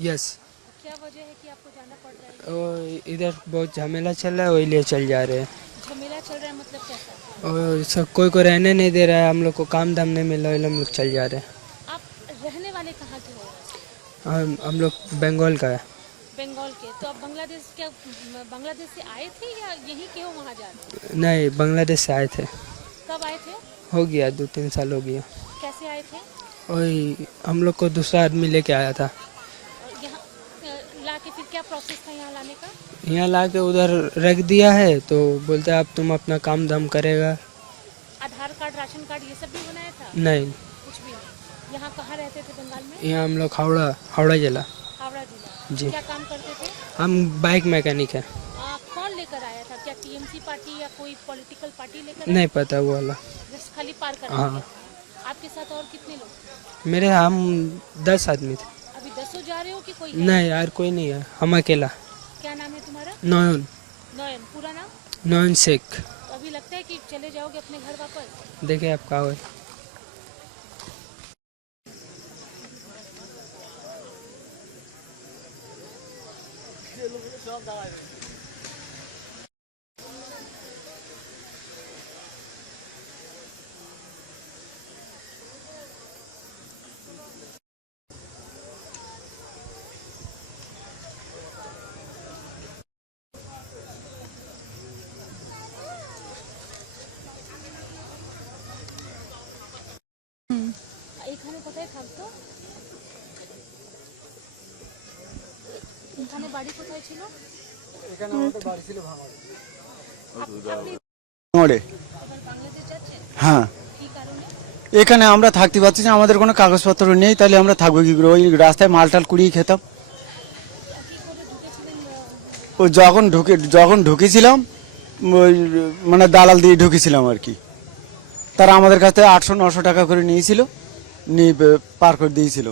Yes. क्या वजह है कि आपको जाना पड़ रहा है? और इधर बहुत झमेला चल रहा है, वही लिए चल जा रहे हैं। झमेला चल रहा है मतलब कैसा? और सब कोई को रहने नहीं दे रहा है, हम लोग को काम धाम नहीं मिल रहा है, हम लोग चल जा रहे हैं। आप रहने वाले कहाँ के हो? हम लोग बंगाल का है। बंगाल के। तो आप बांग्लादेश से आए थे या यहीं के हो वहाँ जा रहे हो? नहीं, बांग्लादेश से आए थे। कब आए थे? हो गया 2-3 साल हो गया। कैसे आए थे? वही हम लोग को दूसरा आदमी लेके आया था। और यहाँ ला के फिर क्या प्रोसेस था यहाँ लाने का? यहाँ ला के उधर रख दिया है, तो बोलते अब तुम अपना काम धाम करेगा। आधार कार्ड, राशन कार्ड ये सब भी बनाया था? नहीं, कुछ भी नहीं। यहाँ कहाँ रहते थे बंगाल में? यहाँ हम लोग हावड़ा जिला। हावड़ा जिला। जी। क्या काम करते थे? हम बाइक मैकेनिक है। कौन लेकर आया था? क्या टीएमसी पार्टी या कोई पॉलिटिकल पार्टी लेकर नहीं आया? पता वो वाला। बस खाली पार कर हाँ, दिया। आपके साथ और कितने लोग? मेरे हम 10 आदमी थे। अभी 10 जा रहे हो कि कोई है? नहीं यार, कोई नहीं है, हम अकेला। क्या नाम है तुम्हारा? नॉयन। नयन। पूरा नाम? नॉयन शेख। तो अभी लगता है कि चले जाओगे अपने घर वापस? देखे आप कहा हुआ। এখানে কোথায় থাকতো? এখানে বাড়ি কোথায় ছিল? এখানে আমাদের বাড়ি ছিল ভাঙড়ে। আপনি মোড়ে। আবার বাংলাদেশ যাচ্ছেন? হ্যাঁ, কি কারণে? এখানে আমরা থাকতে পারছি না, আমাদের কোনো কাগজপত্র নেই, তাহলে আমরা থাকবো কি করে? ওই রাস্তায় মালটাল কুড়িয়ে খেতাম। কি করে ঢুকেছিলেন? ও যখন ঢুকেছিলাম, ওই মানে দালাল দিয়ে ঢুকেছিলাম আর কি। তারা আমাদের কাছ থেকে 800-900 টাকা করে নিয়েছিল, নিয়ে পার করে দিয়েছিল।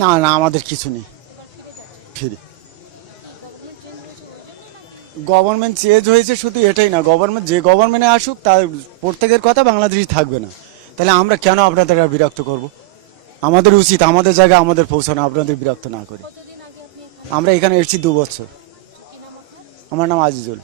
না না, আমাদের কিছু নেই, ফ্রি। গভর্নমেন্ট চেঞ্জ হয়েছে, শুধু এটাই না, যে গভর্নমেন্টে আসুক তার প্রত্যেকের কথা বাংলাদেশি থাকবে না। তাহলে আমরা কেন আপনাদের বিরক্ত করব? আমাদের উচিত আমাদের জায়গায় আমাদের পৌঁছানো, আপনাদের বিরক্ত না করে। কতদিন আগে আপনি? আমরা এখানে এসেছি 2 বছর। কি নাম আপনার? আমার নাম আজিজুল।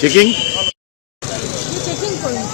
চেকিং চেকিং করুন।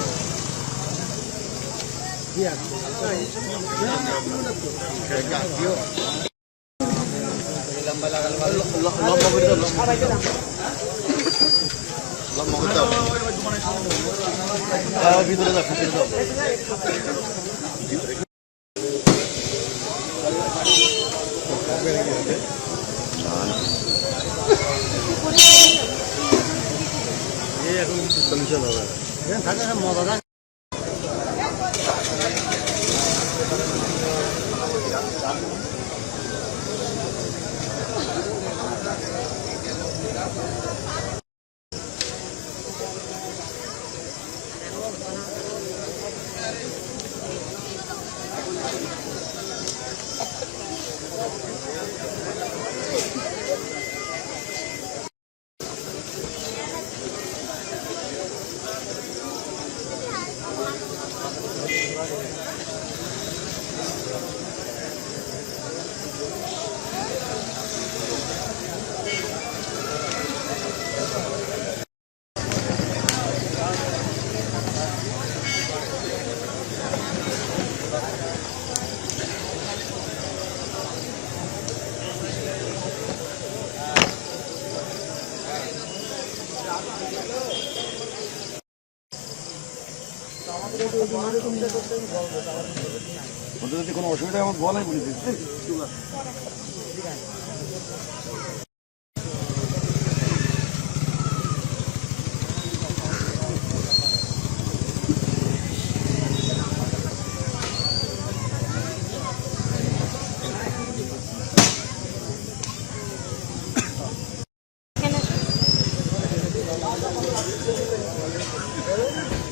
কোনো অসুবিধা আমার বলাই বলি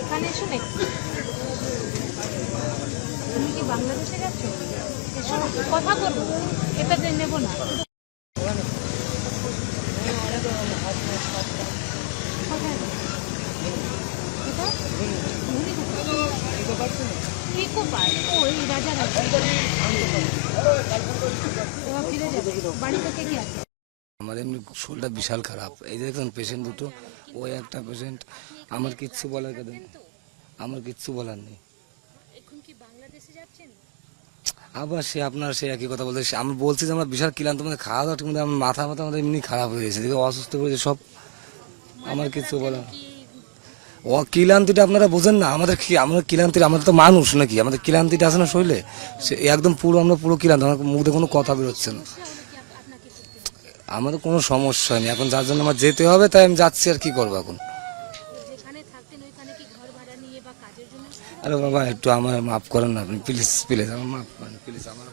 এখানে এসো না, তুমি কি বাংলাদেশে যাচ্ছ? এসো কথা বলবো, এটা নেবো না। কোথায়? এটা? ইকো পার্ক, ওই রাজারহাট। এবার ফিরে যাবে, বাড়িতে কে কে আছে? আমার এমনি শরীরটা বিশাল খারাপ। এই যে দেখুন পেশেন্ট দুটো, ওই একটা পেশেন্ট। আমার কিচ্ছু বলার কথা নেই, আমার কিচ্ছু বলার নেই। এখন কি বাংলাদেশে যাচ্ছেন? আবার সে আপনার সে একই কথা বলতে, আমি বলছি যে আমরা বিশাল ক্লান্ত, আমাদের খাওয়া দাওয়া ঠিক মতো, আমার মাথা আমাদের এমনি খারাপ হয়ে গেছে, দেখে অসুস্থ করেছে সব। আমার কিচ্ছু বলার ও ক্লান্তিটা আপনারা বোঝেন না, আমাদের কি আমরা ক্লান্তিটা, আমাদের তো মানুষ নাকি, আমাদের ক্লান্তিটা আছে না শরীরে, সে একদম পুরো আমরা পুরো ক্লান্ত, আমার মুখে কোনো কথা বেরোচ্ছে না। আমাদের কোনো সমস্যা নেই এখন, যার জন্য আমার যেতে হবে তাই আমি যাচ্ছি, আর কি করবো এখন। যেখানে থাকতেন ওইখানে কি ঘর ভাড়া নিয়ে বা কাজের জন্য? আরে বাবা একটু আমার মাফ করেন না আপনি, প্লিজ প্লিজ আমার মাফ করেন প্লিজ, আমার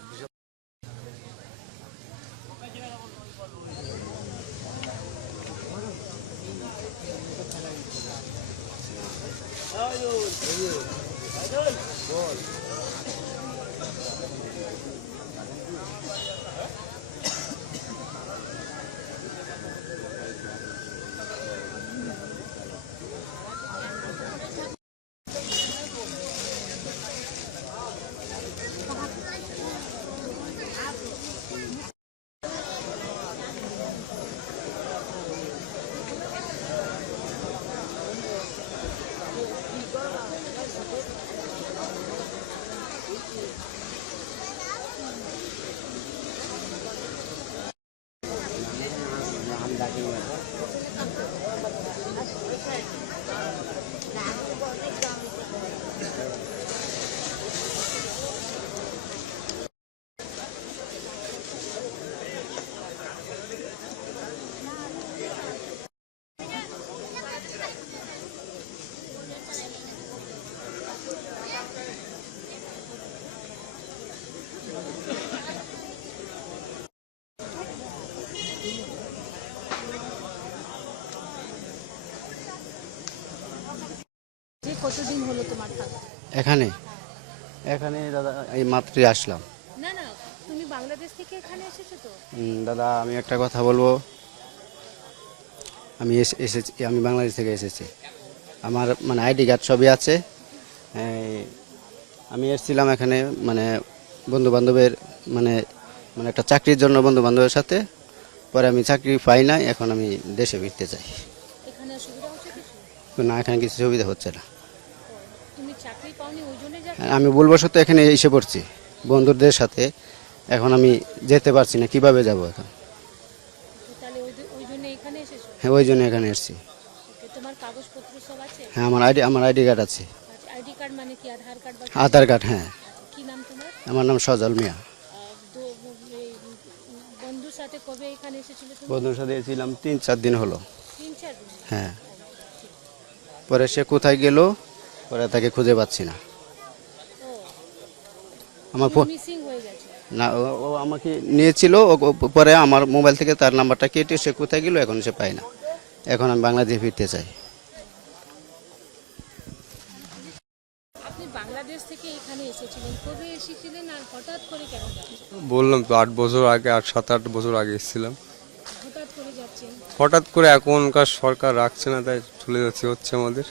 কতদিন হলো তোমার থাকা? এখানে এখানে দাদা এই মাত্রই আসলাম। না না, তুমি বাংলাদেশ থেকে এখানে এসেছো তো? দাদা আমি একটা কথা বলবো, আমি এসেছি, আমি বাংলাদেশ থেকে এসেছি, আমার মানে আইডি কার্ড সবই আছে। আমি এসেছিলাম এখানে মানে বন্ধু বান্ধবের মানে মানে একটা চাকরির জন্য বন্ধু বান্ধবের সাথে, পরে আমি চাকরি পাই নাই, এখন আমি দেশে ফিরতে চাই। এখানে সুবিধা হচ্ছে কিছু? না, এখানে কিছু সুবিধা হচ্ছে না। তুমি চাকরি পাওনি ওই জন্য যাচ্ছ? আমি বলবো সত্যি এখানে এসে পড়ছি বন্ধুদের সাথে, এখন আমি যেতে পারছি না, কিভাবে যাব এখন? তাহলে ওই জন্য এখানে এসেছো? হ্যাঁ, ওই জন্য এখানে এসেছি। ওকে, তোমার কাগজপত্র সব আছে? হ্যাঁ, আমার আইডি কার্ড আছে। আচ্ছা, আইডি কার্ড মানে কি আধার কার্ড বা কি? আধার কার্ড, হ্যাঁ। কি নাম তোমার? আমার নাম সজল মিয়া। এই বন্ধুর সাথে কবে এখানে এসেছিলে তুমি? বন্ধুর সাথে এসেছিলাম 3-4 দিন হলো। 3-4 দিন? হ্যাঁ, পরে সে কোথায় গেল, পরে তাকে খুঁজে পাচ্ছি না। ও, আমার ফোন মিসিং হয়ে গেছে? না, ও আমাকে নিয়েছিল, পরে আমার মোবাইল থেকে তার নাম্বারটা কেটে সে কোথায় গেল এখন সে পায় না। এখন আমি বাংলাদেশে ফিরতে চাই। আপনি বাংলাদেশ থেকে এখানে এসেছিলেন, কবে এসেছিলেন আর হঠাৎ করে কেন যাচ্ছেন? বললাম তো 8 বছর আগে, 7-8 বছর আগে এসেছিলাম। হঠাৎ করে যাচ্ছেন? হঠাৎ করে এখনকার সরকার রাখছে না, তাই চলে যাচ্ছে হচ্ছে আমাদের।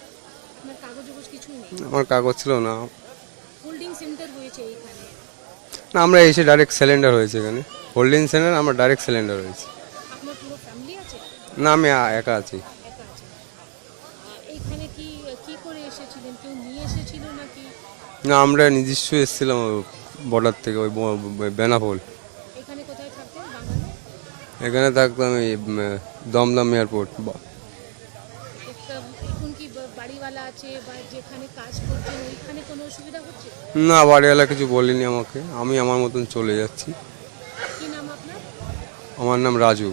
আপনার কাগজ কিছুই নেই? আমার কাগজ ছিল না। হোল্ডিং সেন্টার হয়েছে এইখানে? না, আমরা এসে ডাইরেক্ট সিলিন্ডার হয়েছে এখানে। হোল্ডিং সেন্টার, আমরা ডাইরেক্ট সিলিন্ডার হয়েছে। আপনার পুরো ফ্যামিলি আছে? না, আমি একা আছি। একা আছে? এইখানে কি কি করে এসেছিলেন? কেউ নিয়ে এসেছিল নাকি? না, আমরা নিজস্ব এসেছিলাম বর্ডার থেকে, ওই বেনাপোল। এখানে কোথায় থাকতেন বাঙালি? এখানে থাকতাম এই দমদম এয়ারপোর্ট। এখন কি বাড়িওয়ালা আছে বা যেখানে কাজ করছেন ওইখানে কোনো অসুবিধা হচ্ছে? না, বাড়িওয়ালা কিছু বলেনি আমাকে, আমি আমার মতন চলে যাচ্ছি। কি নাম আপনার? আমার নাম রাজু।